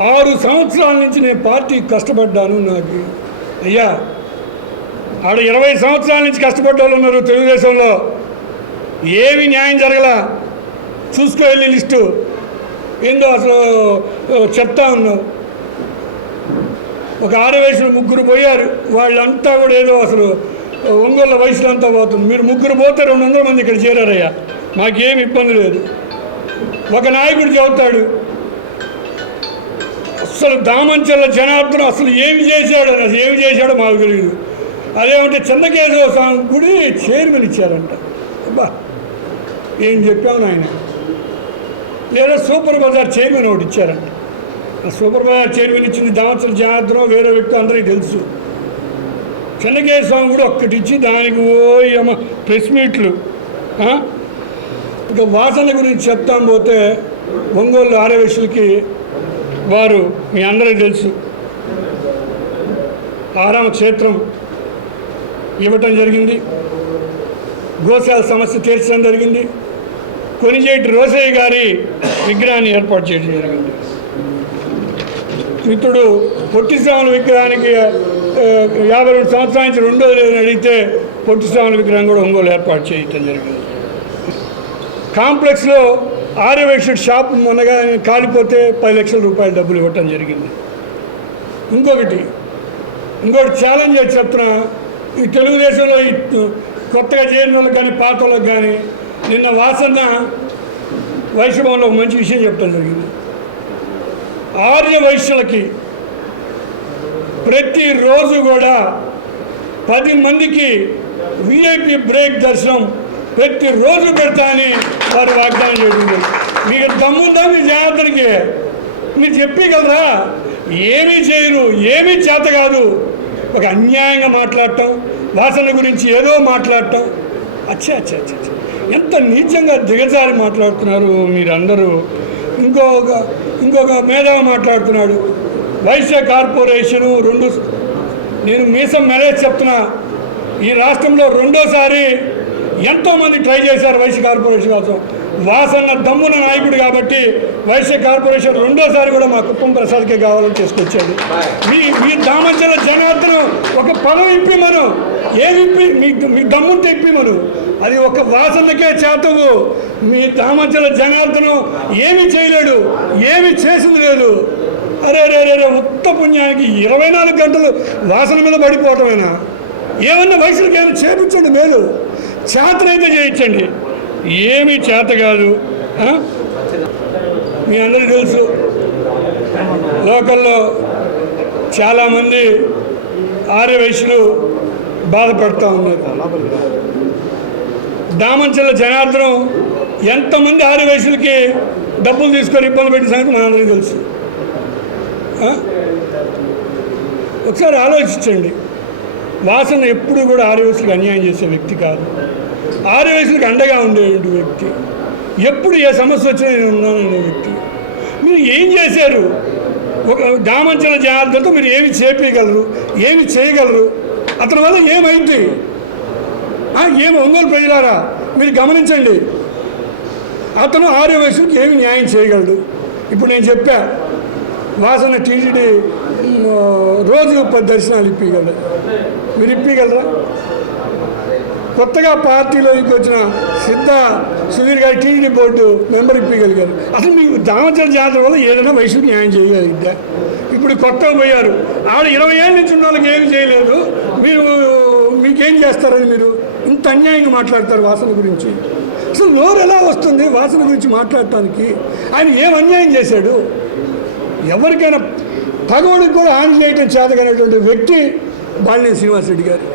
ఆరు సంవత్సరాల నుంచి నేను పార్టీ కష్టపడ్డాను నాకు. అయ్యా ఆడ ఇరవై సంవత్సరాల నుంచి కష్టపడ్డ వాళ్ళు ఉన్నారు తెలుగుదేశంలో. ఏమి న్యాయం జరగల. చూసుకో వెళ్ళి లిస్టు. ఏందో అసలు చెప్తా ఉన్నావు. ఒక ఆడవేసిన ముగ్గురు పోయారు. వాళ్ళంతా కూడా ఏదో అసలు ఒంగోళ్ళ వయసులో అంతా పోతుంది. మీరు ముగ్గురు పోతే రెండు వందల మంది ఇక్కడ చేరారయ్యా. మాకేం ఇబ్బంది లేదు. ఒక నాయకుడు చెబుతాడు అసలు దామంచెల్ల జనార్దన్ అసలు ఏమి చేశాడు అసలు ఏమి చేశాడో మాకు తెలియదు. అదేమంటే చిన్నకేశవ స్వామి గుడి చైర్మన్ ఇచ్చారంట. అబ్బా ఏం చెప్పాను నాయన? లేదా సూపర్ బజార్ చైర్మన్ ఒకటి ఇచ్చారంట. సూపర్ బజార్ చైర్మన్ ఇచ్చింది దామచల జనార్దనం వేరే వ్యక్తి అందరికీ తెలుసు. చిన్నకేశవ స్వామి కూడా ఒక్కటి ఇచ్చి దానికి ఓ ఏమో ప్రెస్ మీట్లు. ఇక ఇంకా వాసన గురించి చెప్తాం పోతే ఒంగోలు ఆరవేశులకి వారు మీ అందరికీ తెలుసు. ఆరామ క్షేత్రం ఇవ్వటం జరిగింది. గోశాల సమస్య తీర్చడం జరిగింది. కొనిజేటి రోసయ్య గారి విగ్రహాన్ని ఏర్పాటు చేయడం జరిగింది. మిత్రుడు పొట్టిస్వాముల విగ్రహానికి యాభై రెండు సంవత్సరాల నుంచి రెండో లేదని అడిగితే పొట్టిస్వాముల విగ్రహం కూడా ఒంగోలు ఏర్పాటు చేయటం జరిగింది. కాంప్లెక్స్లో ఆర్యవేక్షుడు షాప్ మొన్నగా కాలిపోతే పది లక్షల రూపాయలు డబ్బులు ఇవ్వటం జరిగింది. ఇంకొకటి ఇంకొకటి ఛాలెంజ్ చేసి చెప్తున్నా ఈ తెలుగుదేశంలో ఈ కొత్తగా చేరిన వాళ్ళకి కానీ పాత వాళ్ళకి కానీ నిన్న వాసన వైశ్యభవన్లో ఒక మంచి విషయం చెప్పడం జరిగింది. ఆర్య వైశ్యులకి ప్రతిరోజు కూడా పది మందికి విఐపి బ్రేక్ దర్శనం ప్రతిరోజు పెడతా అని వారు వాగ్దానం చేసింది మీకు దమ్ముందా? మీ జాగ్రత్తకి మీరు చెప్పగలరా ఏమీ చేయరు ఏమీ చేత కాదు. ఒక అన్యాయంగా మాట్లాడటం వాసన గురించి ఏదో మాట్లాడటం. అచ్చా అచ్చా అచ్చా అచ్చా. ఎంత నీచంగా దిగజారి మాట్లాడుతున్నారు మీరందరూ. ఇంకొక ఇంకొక మేధావి మాట్లాడుతున్నాడు. వైశ్య కార్పొరేషను రెండు నేను మీసం మేనేజ్ చెప్తున్నా. ఈ రాష్ట్రంలో రెండోసారి ఎంతోమంది ట్రై చేశారు వైశ్య కార్పొరేషన్ కోసం. వాసన్న దమ్మున నాయకుడు కాబట్టి వైశ్య కార్పొరేషన్ రెండోసారి కూడా మా కుప్పం ప్రసాద్కే కావాలని తీసుకొచ్చాడు. మీ మీ దామంచల జనార్దనం ఒక పదం ఇప్పి మనం. ఏమిప్పి మీ మీ దమ్ముంటే ఇప్పి మనం. అది ఒక వాసనకే చేతవు. మీ దామంచల జనార్దనం ఏమి చేయలేడు ఏమి చేసింది లేదు. అరే అరే అరే ఉత్త పుణ్యానికి ఇరవై నాలుగు గంటలు వాసన మీద పడిపోవటమేనా? ఏమన్నా వయసులకి ఏమైనా చేపించండి మేలు. చేతనైతే చేయించండి. ఏమీ చేత కాదు. మీ అందరికీ తెలుసు. లోకల్లో చాలామంది ఆర్య వయసులు బాధపడుతూ ఉన్నారు. దామంచెల జనార్దనం ఎంతమంది ఆర్య వయసులకి డబ్బులు తీసుకొని ఇబ్బంది పెట్టిన సంగతి మనందరికీ తెలుసు. ఒకసారి ఆలోచించండి. వాసన ఎప్పుడు కూడా ఆర్యవేసులకు అన్యాయం చేసే వ్యక్తి కాదు. ఆర్యవేసులకు అండగా ఉండేటువంటి వ్యక్తి. ఎప్పుడు ఏ సమస్య వచ్చినా నేను ఉన్నాననే వ్యక్తి. మీరు ఏం చేశారు? ఒక దామంచల జనార్దనతో మీరు ఏమి చేపించగలరు ఏమి చేయగలరు? అతని వల్ల ఏమైంది? ఏమి ఒంగోలు ప్రజలారా? మీరు గమనించండి. అతను ఆర్య వయసుకి ఏమి న్యాయం చేయగలడు? ఇప్పుడు నేను చెప్పా వాసన టీటీడీ రోజు పది దర్శనాలు ఇప్పగలరు మీరు ఇప్పగలరా కొత్తగా పార్టీలోకి వచ్చిన సిద్ధ సుధీర్ గారి టీడీ బోర్డు మెంబర్ ఇప్పగలిగారు అసలు మీకు దామచల జాతర వల్ల ఏదైనా వయసుకు న్యాయం చేయగలిగిద్దా ఇప్పుడు కొత్తగా పోయారు. ఆడ ఇరవై ఏళ్ళ నుంచి ఉన్న వాళ్ళకి ఏమి చేయలేదు. మీరు మీకేం చేస్తారని మీరు ఇంత అన్యాయంగా మాట్లాడతారు వాసన గురించి. అసలు నోరు ఎలా వస్తుంది వాసన గురించి మాట్లాడటానికి? ఆయన ఏం అన్యాయం చేశాడు? ఎవరికైనా పగోడికి కూడా హాని చేయటం చేతగైనటువంటి వ్యక్తి బాలినేని శ్రీనివాసరెడ్డి గారు.